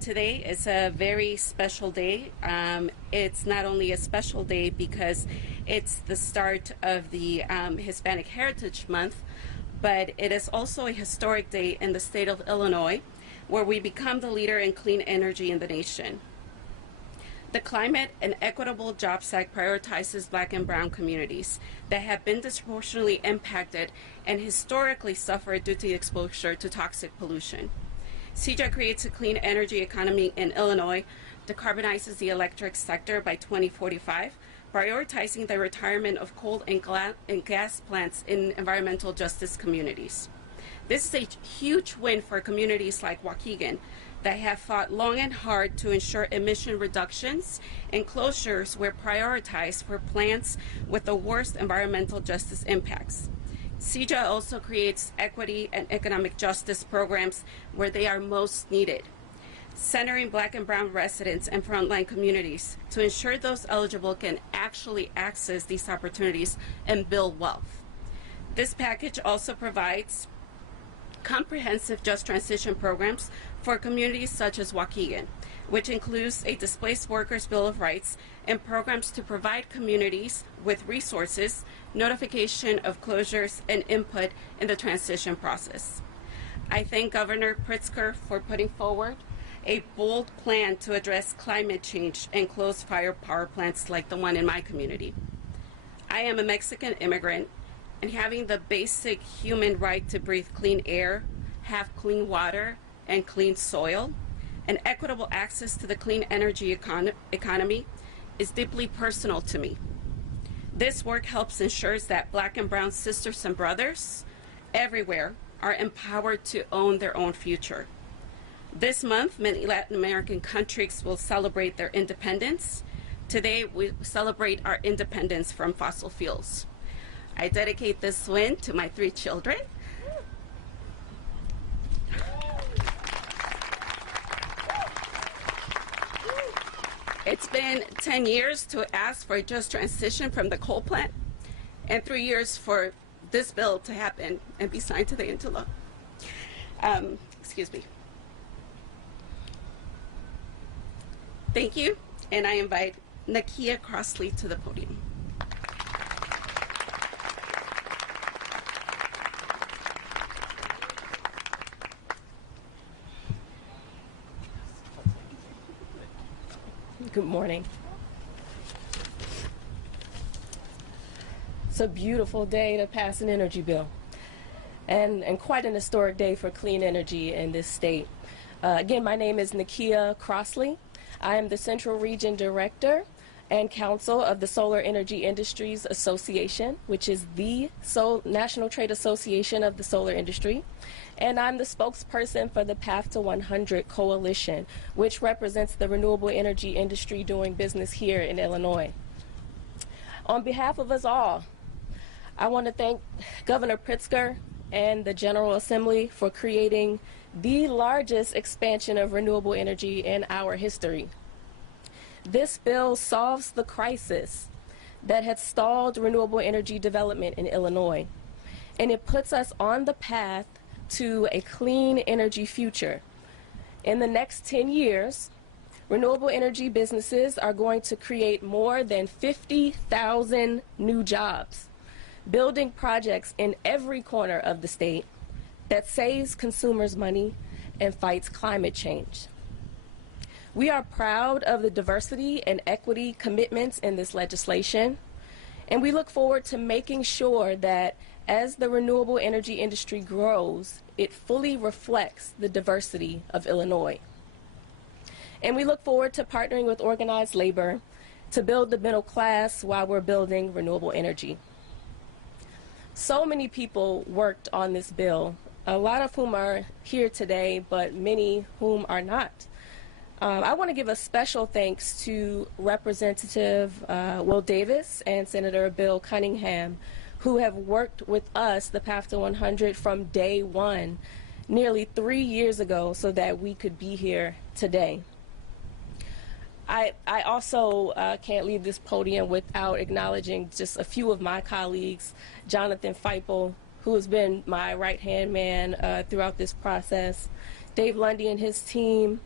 Today is a very special day. It's not only a special day because it's the start of the Hispanic Heritage Month, but it is also a historic day in the state of Illinois, where we become the leader in clean energy in the nation. The Climate and Equitable Jobs Act prioritizes Black and Brown communities that have been disproportionately impacted and historically suffered due to exposure to toxic pollution. CEJA creates a clean energy economy in Illinois, decarbonizes the electric sector by 2045, prioritizing the retirement of coal and gas plants in environmental justice communities. This is a huge win for communities like Waukegan that have fought long and hard to ensure emission reductions, and closures were prioritized for plants with the worst environmental justice impacts. CEJA also creates equity and economic justice programs where they are most needed, centering Black and Brown residents and frontline communities to ensure those eligible can actually access these opportunities and build wealth. This package also provides comprehensive just transition programs for communities such as Waukegan, which includes a Displaced Workers Bill of Rights and programs to provide communities with resources, notification of closures, and input in the transition process. I thank Governor Pritzker for putting forward a bold plan to address climate change and close fire power plants like the one in my community. I am a Mexican immigrant, and having the basic human right to breathe clean air, have clean water and clean soil, and equitable access to the clean energy economy is deeply personal to me. This work helps ensures that Black and Brown sisters and brothers everywhere are empowered to own their own future. This month, many Latin American countries will celebrate their independence. Today, we celebrate our independence from fossil fuels. I dedicate this win to my 3 children. It's been 10 years to ask for a just transition from the coal plant, and 3 years for this bill to happen and be signed today into law. Excuse me. Thank you, and I invite Nakia Crossley to the podium. Good morning. It's a beautiful day to pass an energy bill, and quite an historic day for clean energy in this state. Again, my name is Nakia Crossley. I am the Central Region Director and counsel of the Solar Energy Industries Association, which is the National Trade Association of the solar industry. And I'm the spokesperson for the Path to 100 Coalition, which represents the renewable energy industry doing business here in Illinois. On behalf of us all, I want to thank Governor Pritzker and the General Assembly for creating the largest expansion of renewable energy in our history. This bill solves the crisis that had stalled renewable energy development in Illinois, and it puts us on the path to a clean energy future. In the next 10 years, renewable energy businesses are going to create more than 50,000 new jobs, building projects in every corner of the state that saves consumers money and fights climate change. We are proud of the diversity and equity commitments in this legislation, and we look forward to making sure that as the renewable energy industry grows, it fully reflects the diversity of Illinois. And we look forward to partnering with organized labor to build the middle class while we're building renewable energy. So many people worked on this bill, a lot of whom are here today, but many whom are not. I want to give a special thanks to Representative Will Davis and Senator Bill Cunningham, who have worked with us, the Path to 100, from day one, nearly 3 years ago, so that we could be here today. I also can't leave this podium without acknowledging just a few of my colleagues, Jonathan Feipel, who has been my right-hand man throughout this process, Dave Lundy and his team,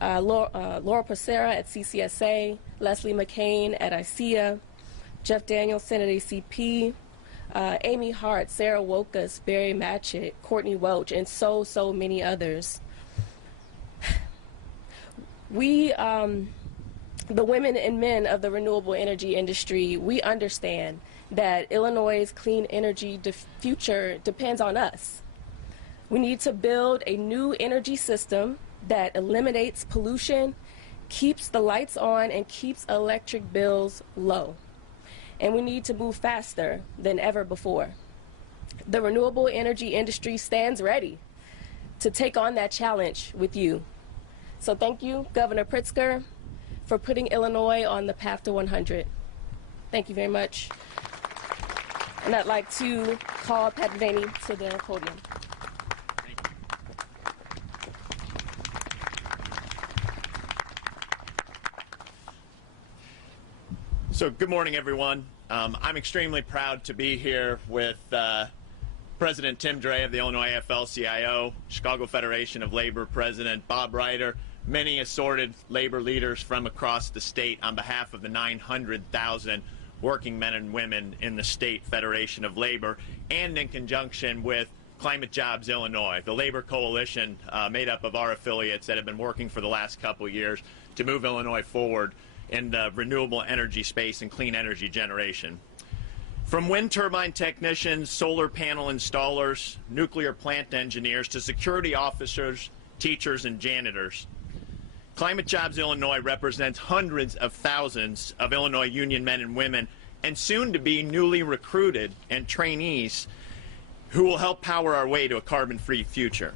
Laura Procera at CCSA, Leslie McCain at ICEA, Jeff Danielson at ACP, Amy Hart, Sarah Wokas, Barry Matchett, Courtney Welch, and so many others. We, the women and men of the renewable energy industry, we understand that Illinois' clean energy future depends on us. We need to build a new energy system that eliminates pollution, keeps the lights on, and keeps electric bills low. And we need to move faster than ever before. The renewable energy industry stands ready to take on that challenge with you. So thank you, Governor Pritzker, for putting Illinois on the path to 100. Thank you very much. And I'd like to call Pat Devaney to the podium. So good morning, everyone. I'm extremely proud to be here with President Tim Dre of the Illinois AFL-CIO, Chicago Federation of Labor President Bob Ryder, many assorted labor leaders from across the state on behalf of the 900,000 working men and women in the State Federation of Labor, and in conjunction with Climate Jobs Illinois, the labor coalition made up of our affiliates that have been working for the last couple years to move Illinois forward in the renewable energy space and clean energy generation. From wind turbine technicians, solar panel installers, nuclear plant engineers, to security officers, teachers, and janitors, Climate Jobs Illinois represents hundreds of thousands of Illinois union men and women, and soon to be newly recruited and trainees who will help power our way to a carbon-free future.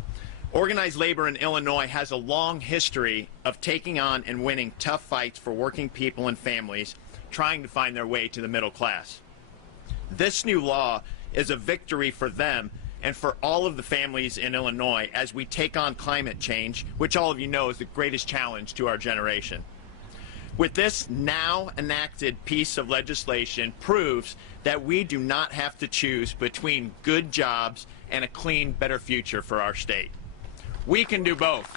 Organized labor in Illinois has a long history of taking on and winning tough fights for working people and families trying to find their way to the middle class. This new law is a victory for them and for all of the families in Illinois as we take on climate change, which all of you know is the greatest challenge to our generation. With this now enacted piece of legislation proves that we do not have to choose between good jobs and a clean, better future for our state. We can do both.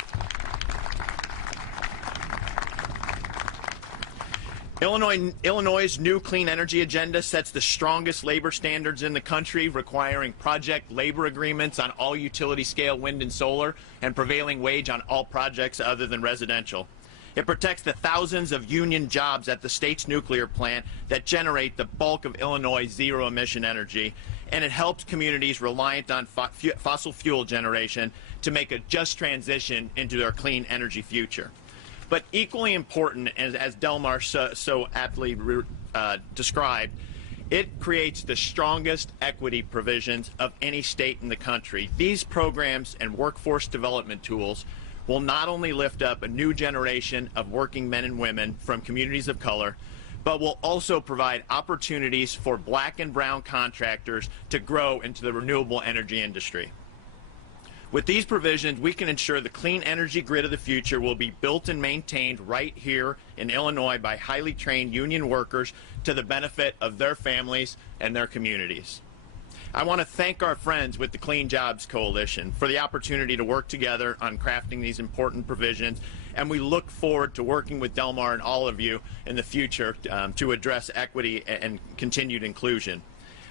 Illinois' new clean energy agenda sets the strongest labor standards in the country, requiring project labor agreements on all utility-scale wind and solar and prevailing wage on all projects other than residential. It protects the thousands of union jobs at the state's nuclear plant that generate the bulk of Illinois' zero-emission energy, and it helps communities reliant on fossil fuel generation to make a just transition into their clean energy future. But equally important, as Delmar so aptly described, it creates the strongest equity provisions of any state in the country. These programs and workforce development tools will not only lift up a new generation of working men and women from communities of color, but will also provide opportunities for black and brown contractors to grow into the renewable energy industry. With these provisions, we can ensure the clean energy grid of the future will be built and maintained right here in Illinois by highly trained union workers to the benefit of their families and their communities. I want to thank our friends with the Clean Jobs Coalition for the opportunity to work together on crafting these important provisions, and we look forward to working with Delmar and all of you in the future to address equity and continued inclusion.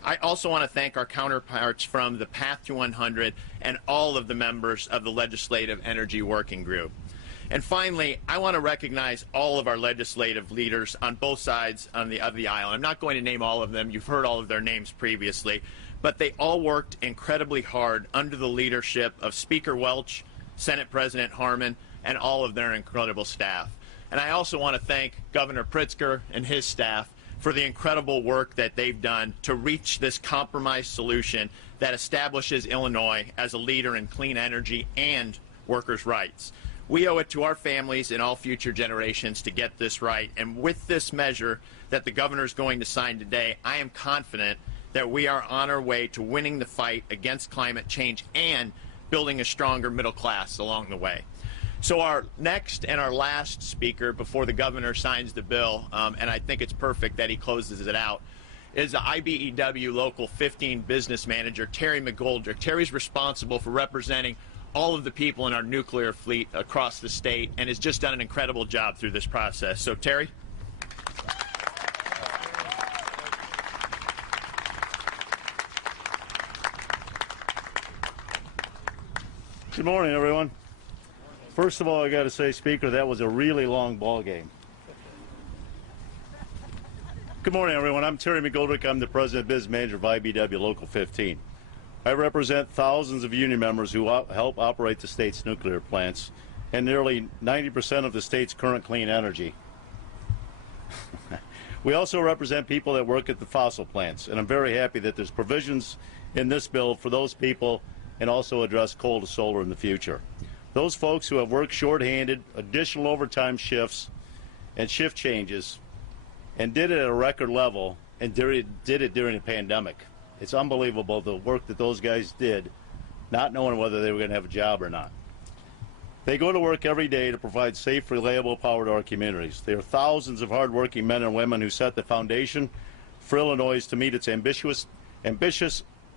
I also want to thank our counterparts from the Path to 100 and all of the members of the Legislative Energy Working Group. And finally, I want to recognize all of our legislative leaders on both sides of the aisle. I'm not going to name all of them. You've heard all of their names previously. But they all worked incredibly hard under the leadership of Speaker Welch, Senate President Harmon, and all of their incredible staff. And I also want to thank Governor Pritzker and his staff for the incredible work that they've done to reach this compromise solution that establishes Illinois as a leader in clean energy and workers' rights. We owe it to our families and all future generations to get this right. And with this measure that the governor is going to sign today, I am confident that we are on our way to winning the fight against climate change and building a stronger middle class along the way. So our next and our last speaker before the governor signs the bill, and I think it's perfect that he closes it out, is the IBEW Local 15 business manager, Terry McGoldrick. Terry's responsible for representing all of the people in our nuclear fleet across the state and has just done an incredible job through this process. So Terry. Good morning, everyone. First of all, I got to say, Speaker, that was a really long ball game. Good morning, everyone. I'm Terry McGoldrick. I'm the President Business Manager of IBEW Local 15. I represent thousands of union members who help operate the state's nuclear plants and nearly 90% of the state's current clean energy. We also represent people that work at the fossil plants, and I'm very happy that there's provisions in this bill for those people and also address coal to solar in the future. Those folks who have worked shorthanded, additional overtime shifts and shift changes, and did it at a record level, and did it during a pandemic. It's unbelievable the work that those guys did, not knowing whether they were going to have a job or not. They go to work every day to provide safe, reliable power to our communities. There are thousands of hardworking men and women who set the foundation for Illinois to meet its ambitious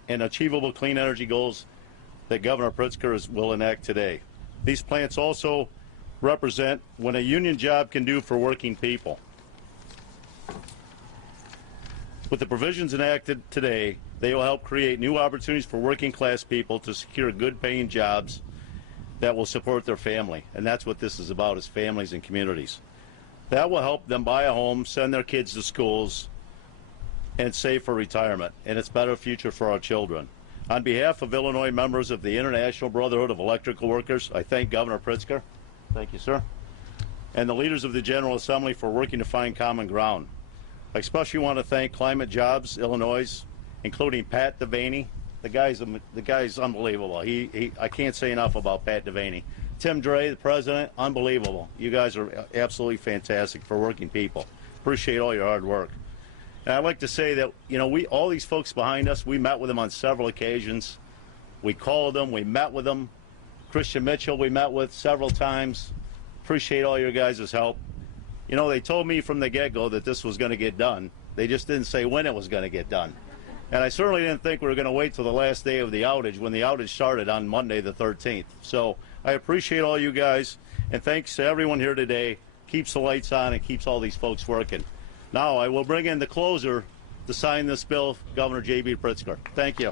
and achievable clean energy goals that Governor Pritzker will enact today. These plants also represent what a union job can do for working people. With the provisions enacted today, they will help create new opportunities for working class people to secure good paying jobs that will support their family. And that's what this is about, is families and communities. That will help them buy a home, send their kids to schools, and save for retirement. And it's a better future for our children. On behalf of Illinois members of the International Brotherhood of Electrical Workers, I thank Governor Pritzker, thank you, sir, and the leaders of the General Assembly for working to find common ground. I especially want to thank Climate Jobs Illinois, including Pat Devaney. The guy's unbelievable. I can't say enough about Pat Devaney. Tim Dre, the president, unbelievable. You guys are absolutely fantastic for working people. Appreciate all your hard work. And I'd like to say that, you know, all these folks behind us, we met with them on several occasions. We called them, we met with them. Christian Mitchell we met with several times. Appreciate all your guys' help. You know, they told me from the get-go that this was going to get done. They just didn't say when it was going to get done. And I certainly didn't think we were going to wait till the last day of the outage, when the outage started on Monday the 13th. So I appreciate all you guys, and thanks to everyone here today. Keeps the lights on and keeps all these folks working. Now I will bring in the closer to sign this bill, Governor J.B. Pritzker. Thank you.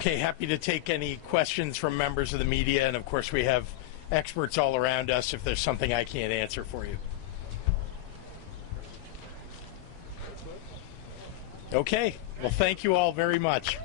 Okay, happy to take any questions from members of the media, and of course we have experts all around us if there's something I can't answer for you. Okay, well, thank you all very much.